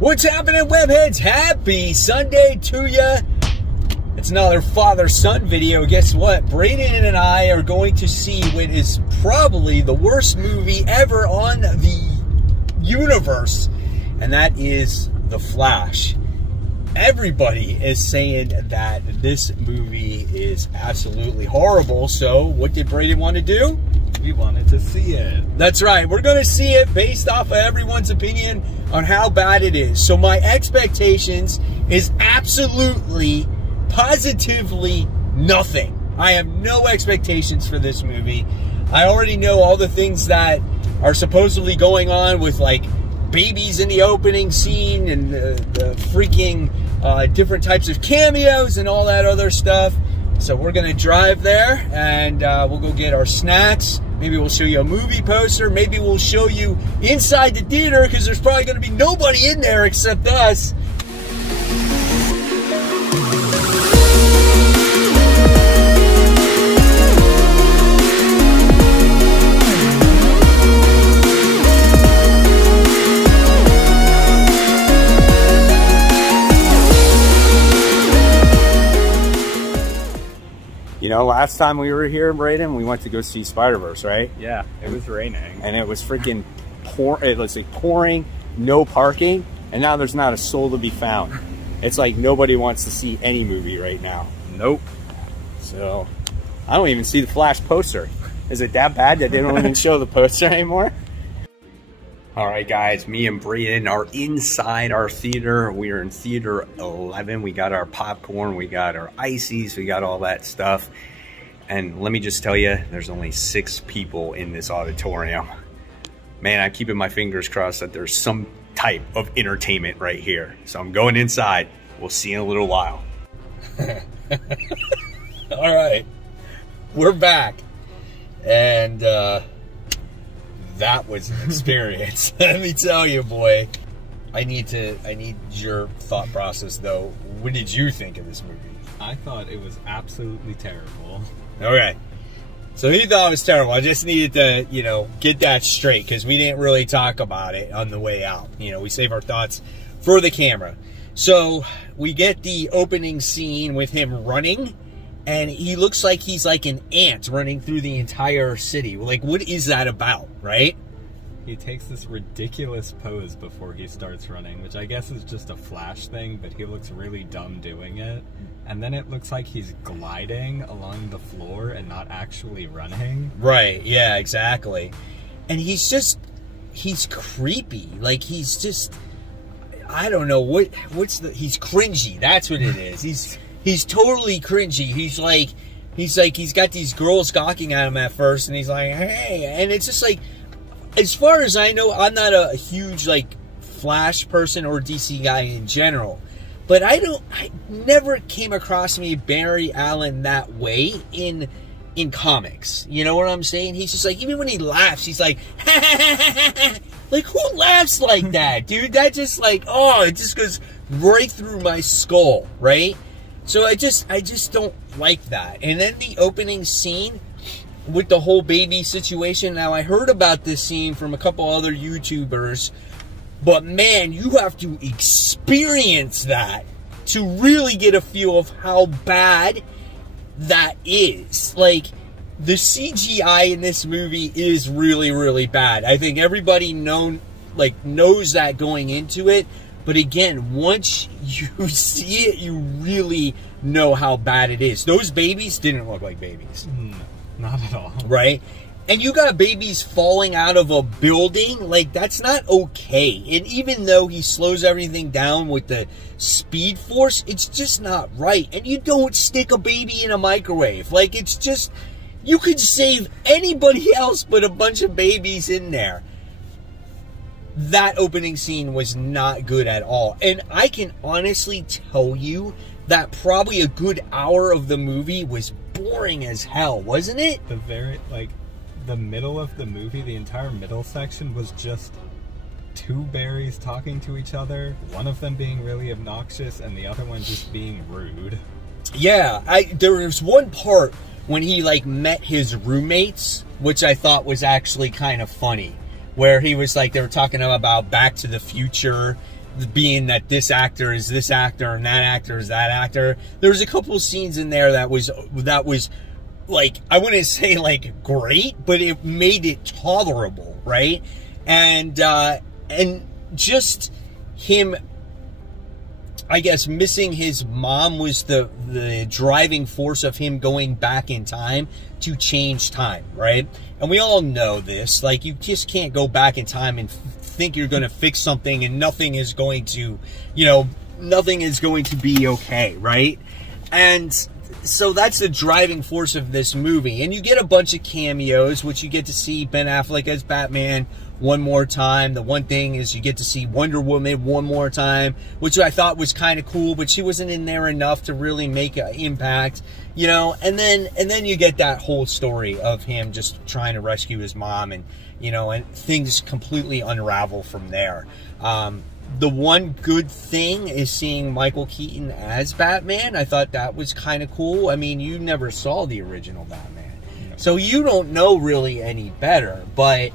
What's happening, webheads? Happy Sunday to ya. It's another father-son video. Guess what? Braden and I are going to see what is probably the worst movie ever on the universe, and that is The Flash. Everybody is saying that this movie is absolutely horrible, so what did Braden want to do? We wanted to see it. That's right. We're going to see it based off of everyone's opinion on how bad it is. So my expectations is absolutely, positively nothing. I have no expectations for this movie. I already know all the things that are supposedly going on with, like, babies in the opening scene and the freaking different types of cameos and all that other stuff. So we're going to drive there and we'll go get our snacks. Maybe we'll show you a movie poster. Maybe we'll show you inside the theater because there's probably going to be nobody in there except us. You know, last time we were here, Braden, we went to go see Spider-Verse, right? Yeah, it was raining. And it was freaking pouring. It was like pouring, no parking, and now there's not a soul to be found. It's like nobody wants to see any movie right now. Nope. So, I don't even see the Flash poster. Is it that bad that they don't even show the poster anymore? All right, guys, me and Braden are inside our theater. We are in theater 11. We got our popcorn, we got our ices, we got all that stuff. And let me just tell you, there's only 6 people in this auditorium. Man, I'm keeping my fingers crossed that there's some type of entertainment right here. So I'm going inside. We'll see you in a little while. All right, we're back. And, that was an experience. Let me tell you, boy. I need your thought process, though. What did you think of this movie? I thought it was absolutely terrible. Okay. So you thought it was terrible. I just needed to, you know, get that straight because we didn't really talk about it on the way out. You know, we save our thoughts for the camera. So we get the opening scene with him running, and he looks like he's like an ant running through the entire city. Like, what is that about, right? He takes this ridiculous pose before he starts running, which I guess is just a Flash thing, but he looks really dumb doing it. And then it looks like he's gliding along the floor and not actually running. Right, yeah, exactly. And he's creepy. Like, he's just, I don't know, he's cringy. That's what it is. He's totally cringy. He's got these girls gawking at him at first, and he's like, hey, and it's just like, as far as I know, I'm not a huge, like, Flash person or DC guy in general, but I never came across me Barry Allen that way in comics. You know what I'm saying? He's just like, even when he laughs, he's like, like, who laughs like that, dude? That just, like, oh, it just goes right through my skull, right? So I just don't like that. And then the opening scene with the whole baby situation. Now, I heard about this scene from a couple other YouTubers, but man, you have to experience that to really get a feel of how bad that is. Like, the CGI in this movie is really, really bad. I think everybody knows that going into it. But again, once you see it, you really know how bad it is. Those babies didn't look like babies. No, not at all. Right? And you got babies falling out of a building. Like, that's not okay. And even though he slows everything down with the speed force, it's just not right. And you don't stick a baby in a microwave. Like, it's just, you could save anybody else but a bunch of babies in there. That opening scene was not good at all. And I can honestly tell you that probably a good hour of the movie was boring as hell, wasn't it? The middle of the movie, the entire middle section was just 2 Barrys talking to each other, one of them being really obnoxious and the other one just being rude. Yeah, there was one part when he, like, met his roommates, which I thought was actually kind of funny, where he was like, they were talking about Back to the Future, being that this actor is this actor and that actor is that actor. There was a couple scenes in there that was like, I wouldn't say like great, but it made it tolerable, right? And just him, I guess, missing his mom was the driving force of him going back in time to change time, right? And we all know this. Like, you just can't go back in time and think you're going to fix something and nothing is going to, nothing is going to be okay, right? And so that's the driving force of this movie. And you get a bunch of cameos, which you get to see Ben Affleck as Batman one more time. The one thing is you get to see Wonder Woman one more time, which I thought was kind of cool, but she wasn't in there enough to really make an impact, and then you get that whole story of him just trying to rescue his mom, and and things completely unravel from there. The one good thing is seeing Michael Keaton as Batman. I thought that was kind of cool. I mean, you never saw the original Batman, so you don't know really any better, but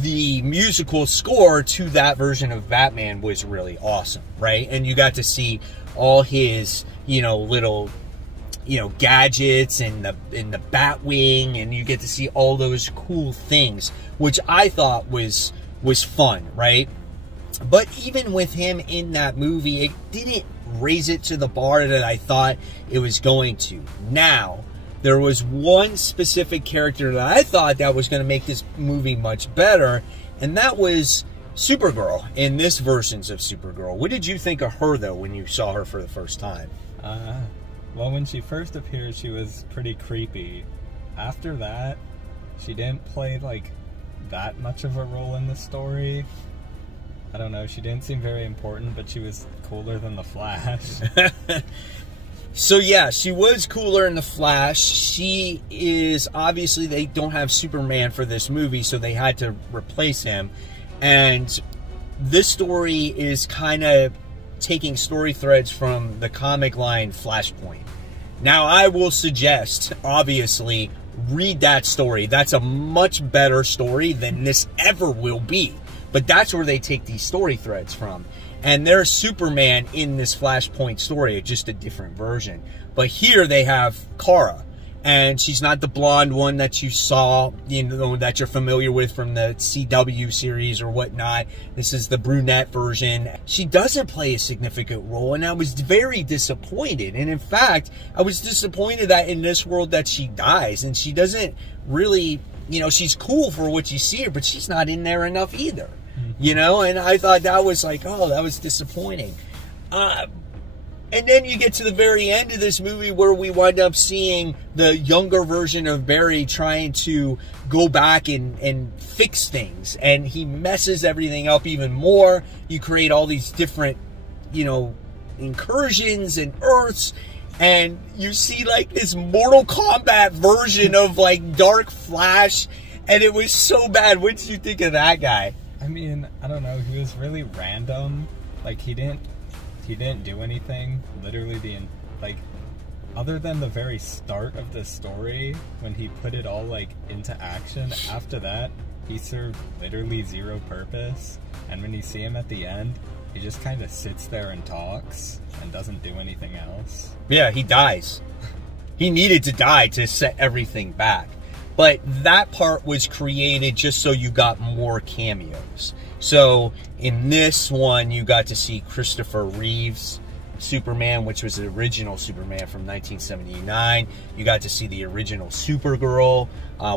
the musical score to that version of Batman was really awesome, right? And you got to see all his, little, gadgets and the Batwing, and you get to see all those cool things, which I thought was fun, right? But even with him in that movie, it didn't raise it to the bar that I thought it was going to. Now, there was one specific character that I thought that was going to make this movie much better, and that was Supergirl in this versions of Supergirl. What did you think of her, though, when you saw her for the first time? Well, when she first appeared, she was pretty creepy. After that, she didn't play, like, that much of a role in the story. I don't know, she didn't seem very important, but she was cooler than the Flash. So yeah, she was cooler in the Flash. She is, obviously they don't have Superman for this movie, so they had to replace him. And this story is kind of taking story threads from the comic line Flashpoint. Now, I will suggest, obviously, read that story. That's a much better story than this ever will be. But that's where they take these story threads from. And there's Superman in this Flashpoint story, just a different version. But here they have Kara. And she's not the blonde one that you saw, that you're familiar with from the CW series or whatnot. This is the brunette version. She doesn't play a significant role, and I was very disappointed. And in fact, I was disappointed that in this world that she dies, and she doesn't really, she's cool for what you see her, but she's not in there enough either. And I thought that was like, oh, that was disappointing. And then you get to the very end of this movie where we wind up seeing the younger version of Barry trying to go back and fix things. And he messes everything up even more. You create all these different, incursions and Earths. And you see like this Mortal Kombat version of like Dark Flash. And it was so bad. What did you think of that guy? I mean, I don't know. He was really random. Like, he didn't do anything. Literally, other than the very start of the story, when he put it all, like, into action, after that, he served literally zero purpose. And when you see him at the end, he just kind of sits there and talks and doesn't do anything else. Yeah, he dies. He needed to die to set everything back. But that part was created just so you got more cameos. So in this one, you got to see Christopher Reeve's Superman, which was the original Superman from 1979. You got to see the original Supergirl,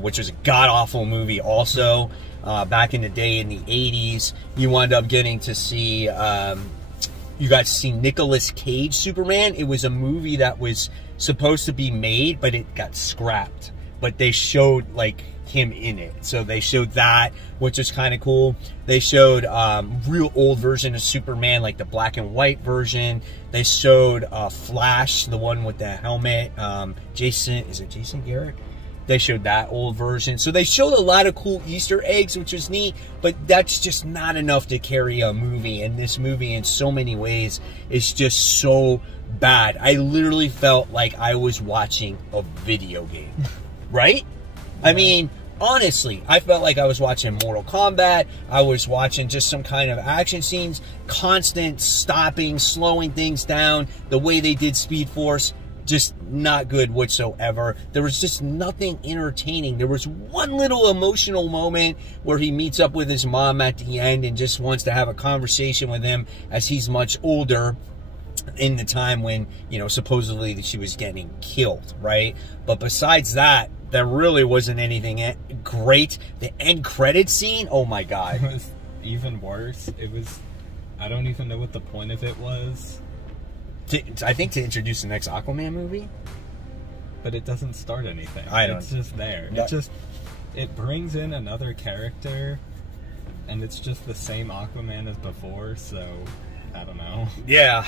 which was a god-awful movie also, back in the day in the 80s. You wound up getting to see, you got to see Nicolas Cage Superman. It was a movie that was supposed to be made, but it got scrapped. But they showed, like, him in it. So they showed that, which was kind of cool. They showed real old version of Superman, like the black and white version. They showed Flash, the one with the helmet. Is it Jason Garrett? They showed that old version. So they showed a lot of cool Easter eggs, which was neat. But that's just not enough to carry a movie. And this movie, in so many ways, is just so bad. I literally felt like I was watching a video game. Right? I mean, honestly, I felt like I was watching Mortal Kombat. I was watching just some kind of action scenes, constant stopping, slowing things down, the way they did Speed Force. Just not good whatsoever. There was just nothing entertaining. There was one little emotional moment where he meets up with his mom at the end and just wants to have a conversation with him as he's much older in the time when, you know, supposedly she was getting killed, right? But besides that, there really wasn't anything great. The end credit scene, oh my God. It was even worse. It was, I don't even know what the point of it was. I think to introduce the next Aquaman movie, but it doesn't start anything. It's just there. It brings in another character, and it's just the same Aquaman as before. So I don't know. Yeah,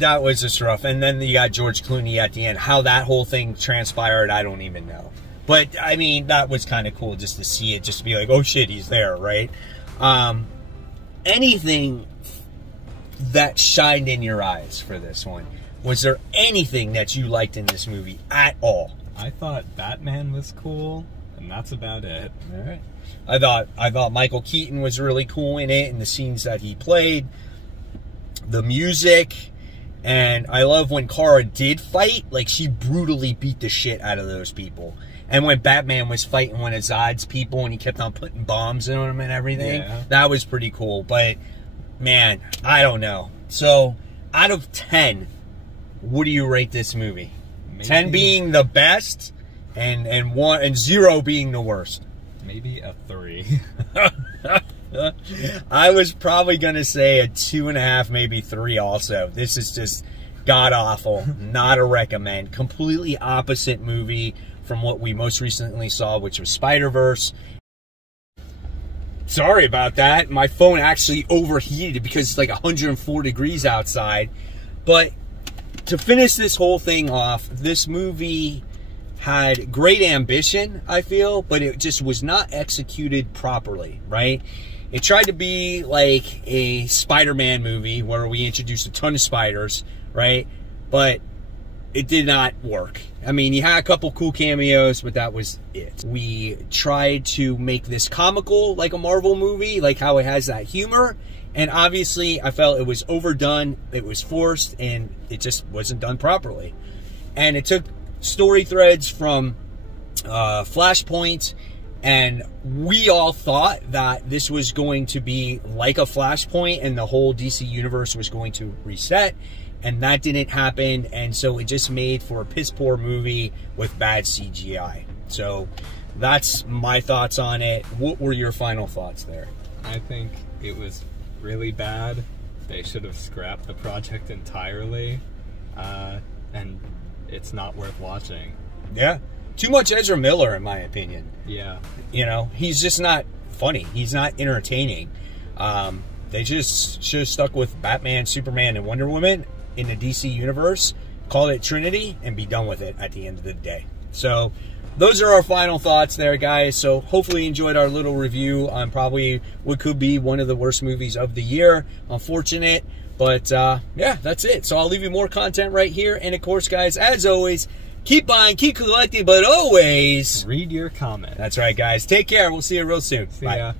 that was just rough. And then you got George Clooney at the end. How that whole thing transpired, I don't even know. But I mean, that was kind of cool just to see it, just to be like, oh shit, he's there, right? Anything that shined in your eyes for this one? Was there anything that you liked in this movie at all? I thought Batman was cool, and that's about it. All right. I thought Michael Keaton was really cool in it, and the scenes that he played, the music, and I love when Kara did fight, like she brutally beat the shit out of those people. And when Batman was fighting one of Zod's people and he kept on putting bombs in them and everything, that was pretty cool. But man, I don't know. So, out of 10, what do you rate this movie? Maybe 10 being the best, and 0 being the worst. Maybe a 3. I was probably gonna say a 2.5, maybe 3. Also, this is just god awful. Not a recommend. Completely opposite movie from what we most recently saw, which was Spider-Verse. Sorry about that. My phone actually overheated because it's like 104 degrees outside. But to finish this whole thing off, this movie had great ambition, I feel, but it just was not executed properly, right? It tried to be like a Spider-Man movie where we introduced a ton of spiders, right? But it did not work. I mean, you had a couple cool cameos, but that was it. We tried to make this comical like a Marvel movie, like how it has that humor. And obviously, I felt it was overdone, it was forced, and it just wasn't done properly. And it took story threads from Flashpoint, and we all thought that this was going to be like a Flashpoint and the whole DC universe was going to reset. And that didn't happen, and so it just made for a piss-poor movie with bad CGI. So that's my thoughts on it. What were your final thoughts there? I think it was really bad. They should have scrapped the project entirely, and it's not worth watching. Yeah. Too much Ezra Miller, in my opinion. Yeah. You know, he's just not funny. He's not entertaining. They just should have stuck with Batman, Superman, and Wonder Woman in the DC universe, call it Trinity, and be done with it at the end of the day. So those are our final thoughts there, guys. So hopefully you enjoyed our little review on probably what could be one of the worst movies of the year. Unfortunate, but yeah, that's it. So I'll leave you more content right here. And of course, guys, as always, keep buying, keep collecting, but always read your comments. That's right, guys. Take care. We'll see you real soon. See Bye. ya.